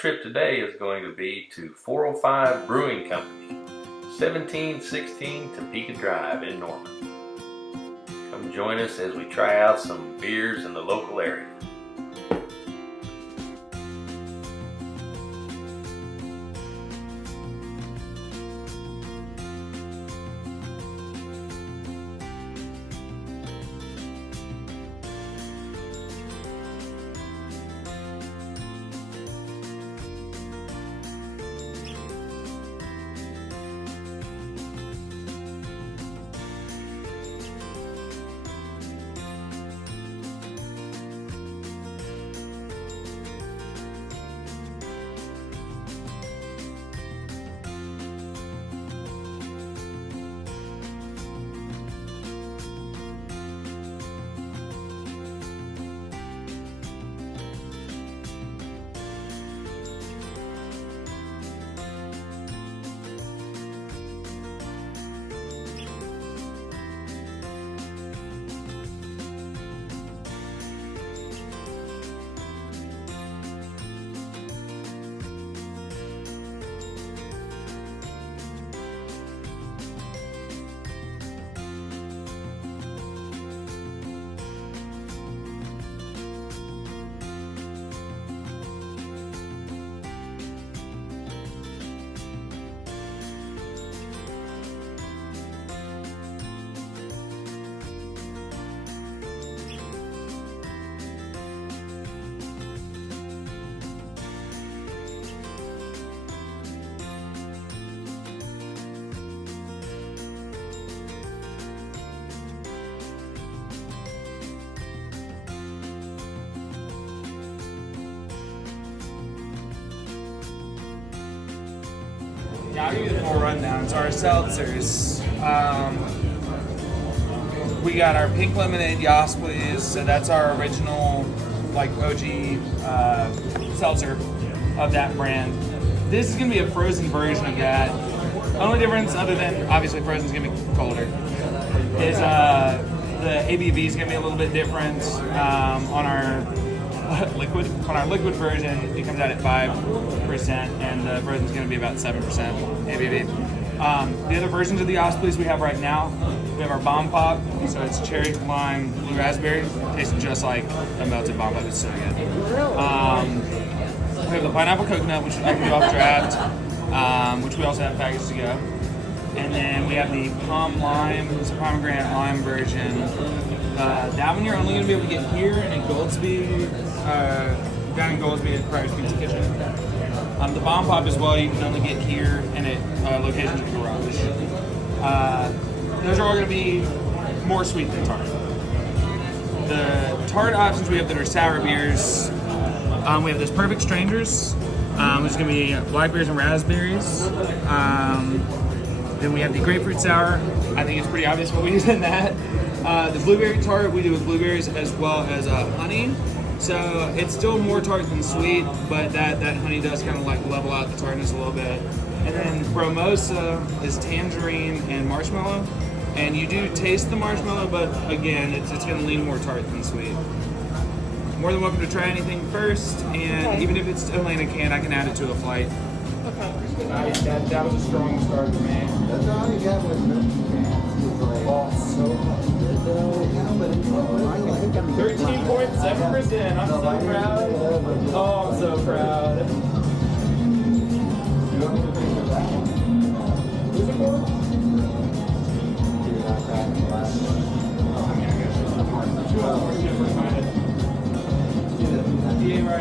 trip today is going to be to 405 Brewing Company, 1716 Topeka Drive in Norman. Come join us as we try out some beers in the local area. Yeah, I'll give you the full rundown. So our seltzers, we got our pink lemonade Yas Please. So that's our original, like OG seltzer of that brand. This is gonna be a frozen version of that. Only difference, other than obviously frozen's gonna be colder, is the ABV is gonna be a little bit different on our liquid. On our liquid version, it comes out at 5%, and the frozen is going to be about 7% ABV. The other versions of the Yas Please we have right now, we have our Bomb Pop, so it's cherry, lime, blue raspberry. Tastes just like a melted Bomb Pop. It's so good. We have the pineapple coconut, which I can do off draft, which we also have packaged to go. And then we have the palm lime, it's a pomegranate lime version. That one you're only going to be able to get here and in Goldsby, down in Goldsby at Pryor's Pizza Kitchen. The Bomb Pop as well, you can only get here and at locations at the garage. Those are all going to be more sweet than tart. The tart options we have that are sour beers, we have this Perfect Strangers, which is going to be blackberries and raspberries. Then we have the grapefruit sour. I think it's pretty obvious what we use in that. The blueberry tart we do with blueberries as well as honey. So it's still more tart than sweet, but that honey does kind of like level out the tartness a little bit. And then Bromosa is tangerine and marshmallow. And you do taste the marshmallow, but again, it's going to lean more tart than sweet. More than welcome to try anything first, and even if it's only in a can, I can add it to a flight. Okay. That was a strong start for me. That's all you got with me. 13.7%. I'm so proud. Oh, I'm so proud. Who's it for? DMR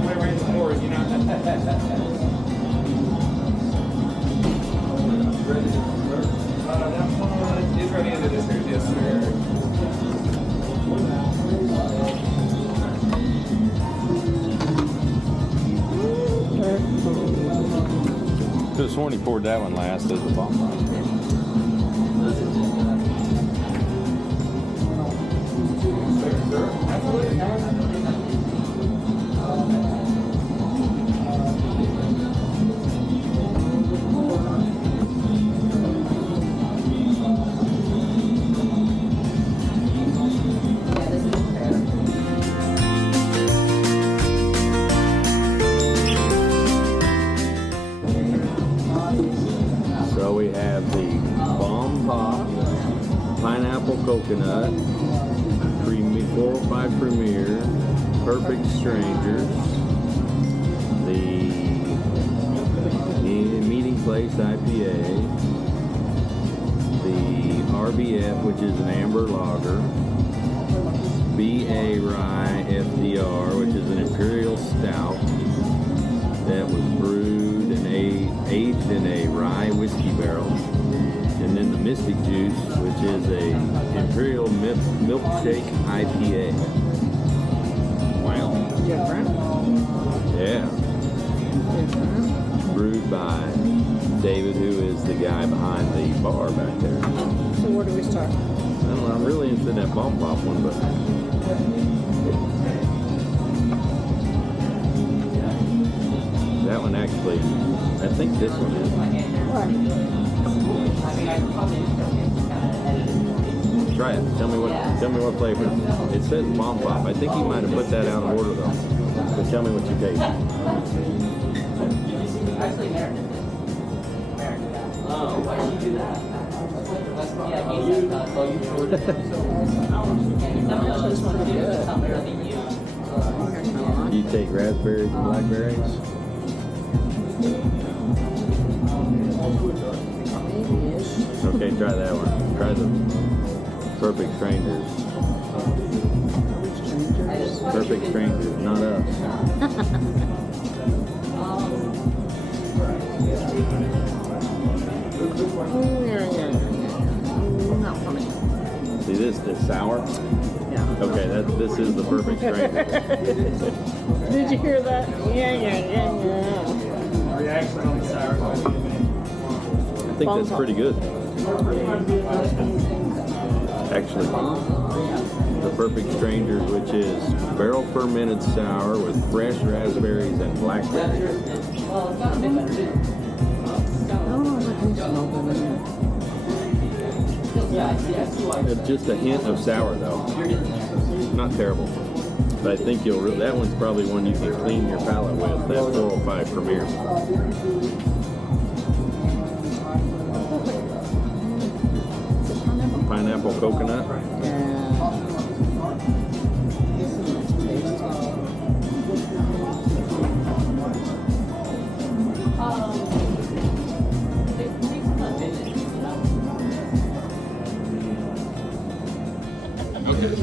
I ran some more, you know. That one is ready into this year, yes, sir. Could have sworn he poured that one last as a bomb. have the Bomb Pop, Pineapple Coconut, 405 Premier, Perfect Strangers, the Meeting Place IPA, the RBF, which is an amber lager, BA Rye FDR, which is an imperial stout that was brewed and aged in a rye whiskey barrel, and then the Mystic Juice, which is a imperial milkshake IPA. Wow. Different. Yeah. Brewed by David, who is the guy behind the bar back there. So where do we start? I don't know, I'm really interested in that Bomb Pop one, but that one actually, I think this one is. Try it. Tell me what flavor. It says Bomb Pop. I think he might have put that out of order though. But tell me what you taste. You take raspberries and blackberries? Okay, try that one. Try the Perfect Strangers. Perfect Strangers, not us. Not for me. See this sour? Yeah. Okay, this is the Perfect Stranger. Did you hear that? Yeah. Reaction on the sour. I think that's pretty good. Actually, the Perfect Strangers, which is barrel fermented sour with fresh raspberries and blackberries. Just a hint of sour though. Not terrible. But I think that one's probably one you can clean your palate with, that 405 Premier. Pineapple coconut. Okay.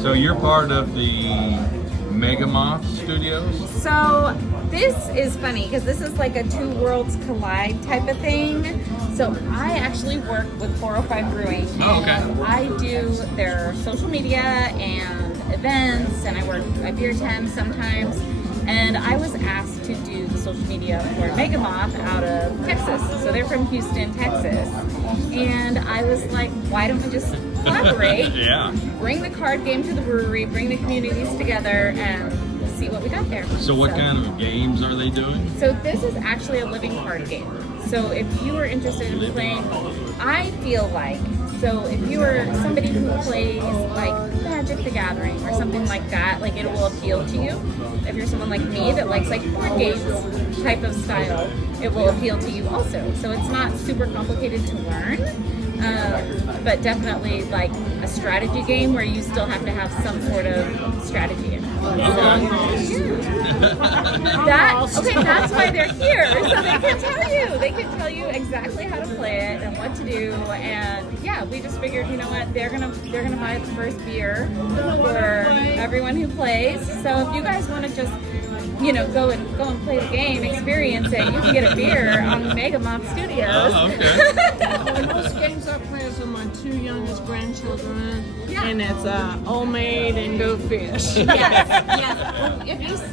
So you're part of the Megamoth Studios? So this is funny because this is like a two worlds collide type of thing. So I actually work with 405 Brewing. Oh, okay. I do their social media and events, and I beer tend sometimes. And I was asked to do the social media for Megamoth out of Texas. So they're from Houston, Texas. And I was like, why don't we just collaborate? Yeah. Bring the card game to the brewery, bring the communities together, and see what we got there. So what kind of games are they doing? So this is actually a living card game. So if you are interested in playing, I feel like, so if you are somebody who plays like Magic the Gathering or something like that, like it will appeal to you. If you're someone like me that likes like board games type of style, it will appeal to you also. So it's not super complicated to learn, but definitely like a strategy game where you still have to have some sort of strategy in it. That's why they're here. So they can tell you exactly how to play it and what to do. And yeah, we just figured, you know what, they're gonna buy the first beer for everyone who plays. So if you guys want to just, you know, go and play the game, experience it, you can get a beer on Megamoth Studios. Oh, okay. Most games I play is with my two youngest grandchildren, Yeah. and it's Old Maid and Go Fish. Yes. Well,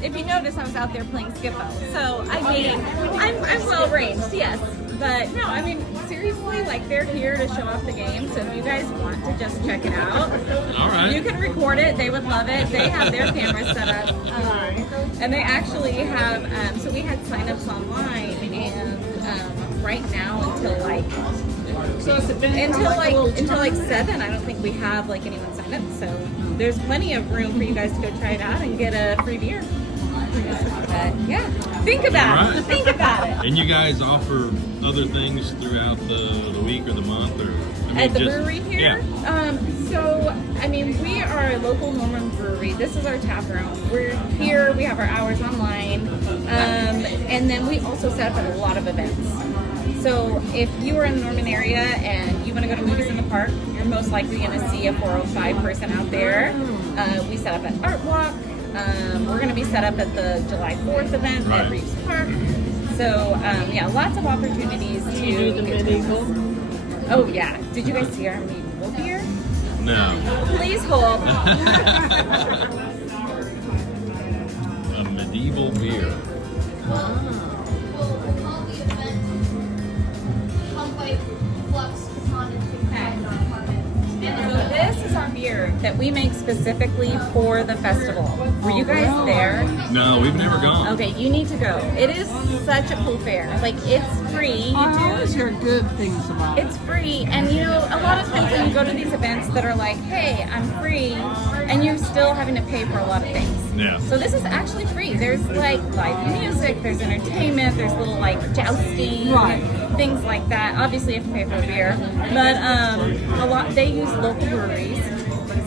if you notice, I was out there playing Skippo. So I mean, I'm well ranged, yes. But no, I mean, seriously, like they're here to show off the game. So if you guys want to just check it out, All right. you can record it. They would love it. They have their cameras set up, and they actually have. So we had signups online, and right now until like. So it's been Until like 7, I don't think we have like anyone signed up. So there's plenty of room for you guys to go try it out and get a free beer. But yeah, think about All right. it. Think about it. And you guys offer other things throughout the week or the month, or At the brewery here? Yeah. So, I mean, we are a local Norman brewery. This is our tap room. We're here, we have our hours online. And then we also set up at a lot of events. So if you are in the Norman area and you want to go to movies in the park, you're most likely going to see a 405 person out there. We set up at Art Walk. We're going to be set up at the July 4th event at Reeves Park. So, yeah, lots of opportunities to Do the medieval. Oh yeah. Did you guys see our medieval beer? No. Please hold. A medieval beer. So this is our beer that we make specifically for the festival. Were you guys there? No, we've never gone. Okay, you need to go. It is such a cool fair. Like, it's free. I always hear good things about it. It's free, and you know, a lot of times when you go to these events that are like, hey, I'm free, and you're still having to pay for a lot of things. Yeah. So this is actually free. There's like live music, there's entertainment, there's little like jousting, Right. things like that. Obviously you have to pay for a beer, but a lot, they use local breweries.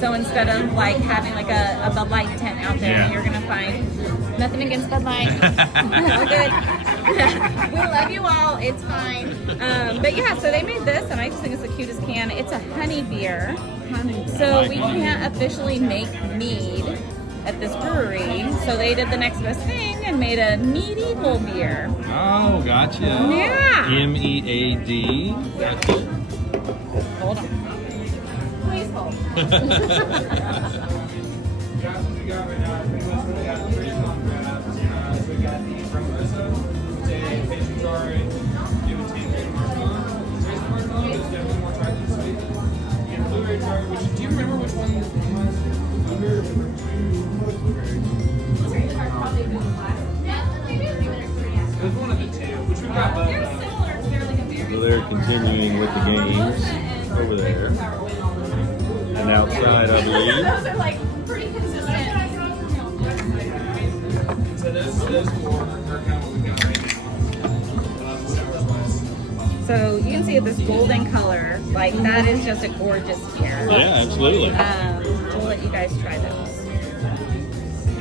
So instead of like having like a Bud Light tent out there, Yeah. you're gonna find nothing against Bud Light. All good. We love you all. It's fine. But yeah, so they made this, and I just think it's the cutest can. It's a honey beer. So we can't officially make mead at this brewery. So they did the next best thing and made a medieval beer. Oh, gotcha. Yeah. MEAD. Hold on. Please hold. Do you remember which one was? It was one of the two, which we got both. They're similar. They're like a berry. So they're continuing with the games over there. And outside, I believe. Those are like pretty consistent. So those four are kind of what we got right now. So you can see this golden color. Like, that is just a gorgeous beer. Yeah, absolutely. We'll let you guys try those.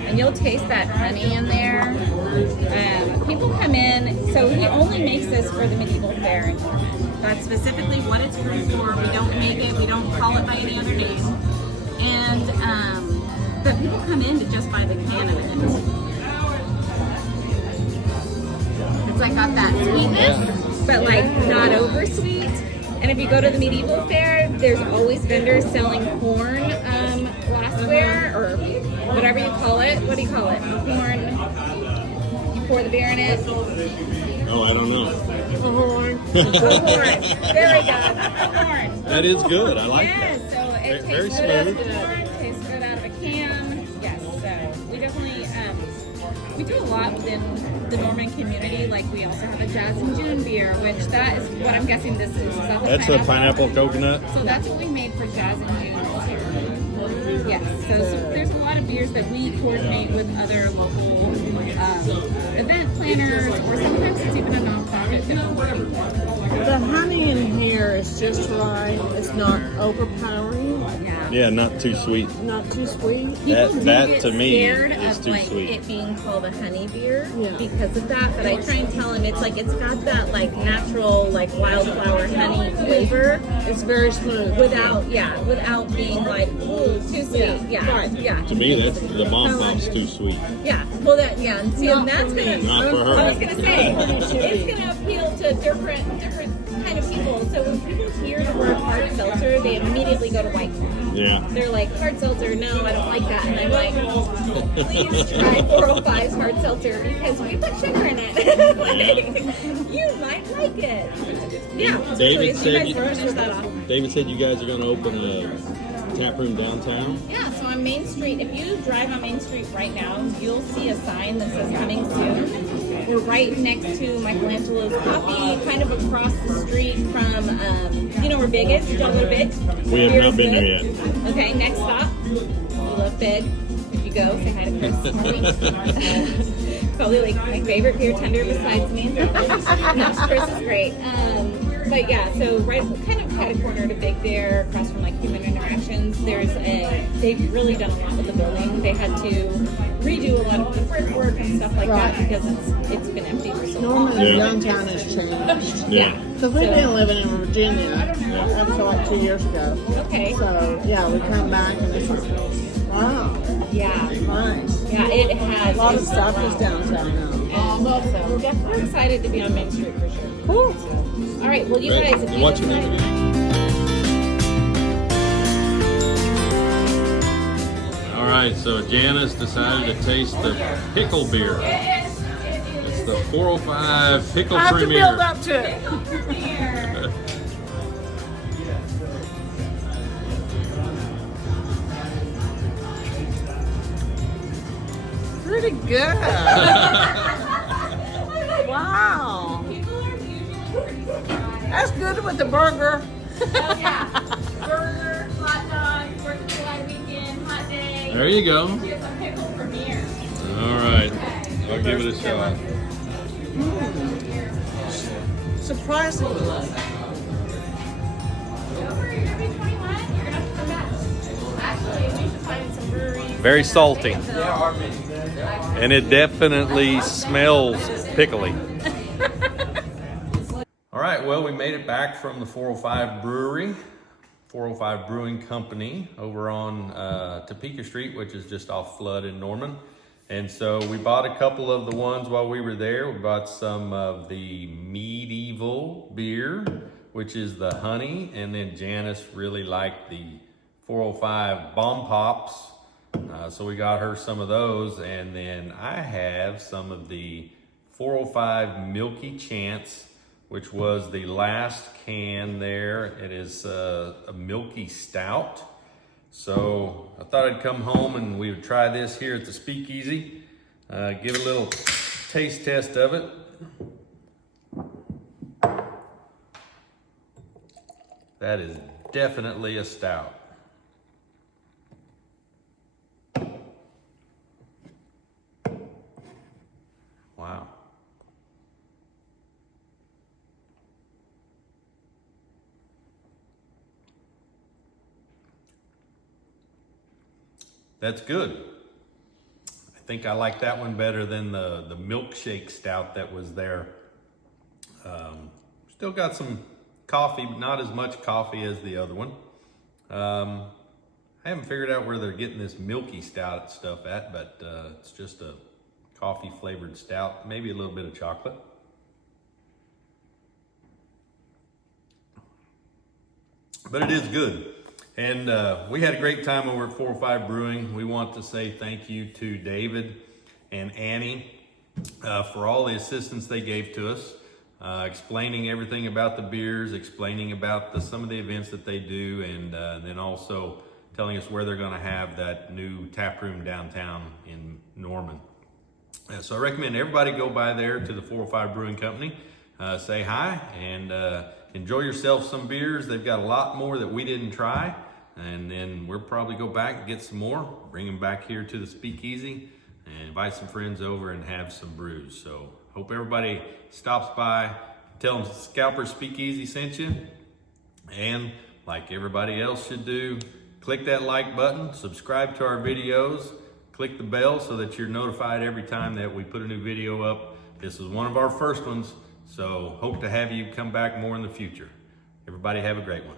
And you'll taste that honey in there. People come in, so he only makes this for the medieval fair in Norman. That's specifically what it's brewed for. We don't make it, we don't call it by any other name. And, but people come in to just buy the can of it. It's like got that sweetness, but like not over sweet. And if you go to the medieval fair, there's always vendors selling corn glassware or whatever you call it. What do you call it? Corn. You pour the beer in it. Oh, I don't know. Corn. There we go. Corn. That is good. I like Yeah, that. so it Very tastes good out of smooth. corn, tastes good out of a can. Yes, so we definitely we do a lot within the Norman community. Like, we also have a Jazz and June beer, which that is what I'm guessing this is. Is that the That's a pineapple coconut. So that's what we made for Jazz and June this year. Yes, so there's a lot of beers that we coordinate with other local event planners, or sometimes it's even a nonprofit. The honey in here is just right. It's not overpowering, Yeah. Yeah, not too sweet. not too sweet. People do that get to me scared is of too like sweet. it being called a honey beer Yeah. because of that, but I try and tell them it's like it's got that like natural like wildflower honey flavor It's very smooth. without being like ooh too sweet. Yeah, Right. yeah. To me, that's the bomb pop's too sweet. Yeah, well that and see, Not and that's for me. gonna. Not for her. I was gonna say it's gonna appeal to different kind of people. So when people hear the word hard seltzer, they immediately go to White Claw. Yeah. They're like, hard seltzer, no, I don't like that. And I'm like, please try 405's hard seltzer because we put sugar in it. Like, you might like it. Yeah. David so you said guys can finish that off. David said you guys are going to open a tap room downtown. Yeah, so on Main Street, if you drive on Main Street right now, you'll see a sign that says coming soon. We're right next to Michelangelo's Coffee, kind of across the street from, you know where Big is? Did y'all go to Big? We have Beer not is been good. there yet. Okay, next stop. We love Big. If you go. Say hi to Chris for me. Probably like my favorite beer tender besides me. No, Chris is great. But yeah, so right, kind of kind of corner to Big Bear, across from like Human Interactions. They've really done a lot with the building. They had to redo a lot of the brickwork and stuff like that because it's been empty for so long. Norman's downtown has changed. Yeah. Because we've been living in Virginia until like 2 years ago. Okay. So yeah, we come back and it's just, wow, Yeah. nice. Yeah, it has. A lot of stuff is downtown now. So we're excited to be on Main Street for sure. Cool. All right, well, you guys, if you What's your name again? All right, so Janice decided to taste the pickle beer. It's the 405 Pickle I have to Premier. build up to it. Pretty good. Wow. That's good with the burger. Oh, yeah. Burger, hot dog, 4th of July weekend, hot day. There you go. Here's a pickle premier. All right, I'll give it a shot. Surprisingly. Over, you're gonna be 21. You're gonna have to come back. Actually, we should find some breweries. Very salty. And it definitely smells pickly. All right, well, we made it back from the 405 Brewery, 405 Brewing Company over on Topeka Street, which is just off Flood in Norman. And so we bought a couple of the ones while we were there. We bought some of the medieval beer, which is the honey. And then Janice really liked the 405 Bomb Pops. So we got her some of those. And then I have some of the 405 Milky Chance, which was the last can there. It is a milky stout. So I thought I'd come home and we would try this here at the Speakeasy. Give a little taste test of it. That is definitely a stout. Wow. That's good. I think I like that one better than the milkshake stout that was there. Still got some coffee, but not as much coffee as the other one. I haven't figured out where they're getting this milky stout stuff at, but it's just a coffee flavored stout, maybe a little bit of chocolate. But it is good. And we had a great time over at 405 Brewing. We want to say thank you to David and Annie for all the assistance they gave to us, explaining everything about the beers, explaining about some of the events that they do, and then also telling us where they're going to have that new tap room downtown in Norman. So I recommend everybody go by there to the 405 Brewing Company, say hi, and enjoy yourself some beers. They've got a lot more that we didn't try, and then we'll probably go back and get some more, bring them back here to the Speakeasy, and invite some friends over and have some brews. So hope everybody stops by, tell them Scalper's Speakeasy sent you, and like everybody else should do, click that like button, subscribe to our videos, click the bell so that you're notified every time that we put a new video up. This is one of our first ones, so hope to have you come back more in the future. Everybody have a great one.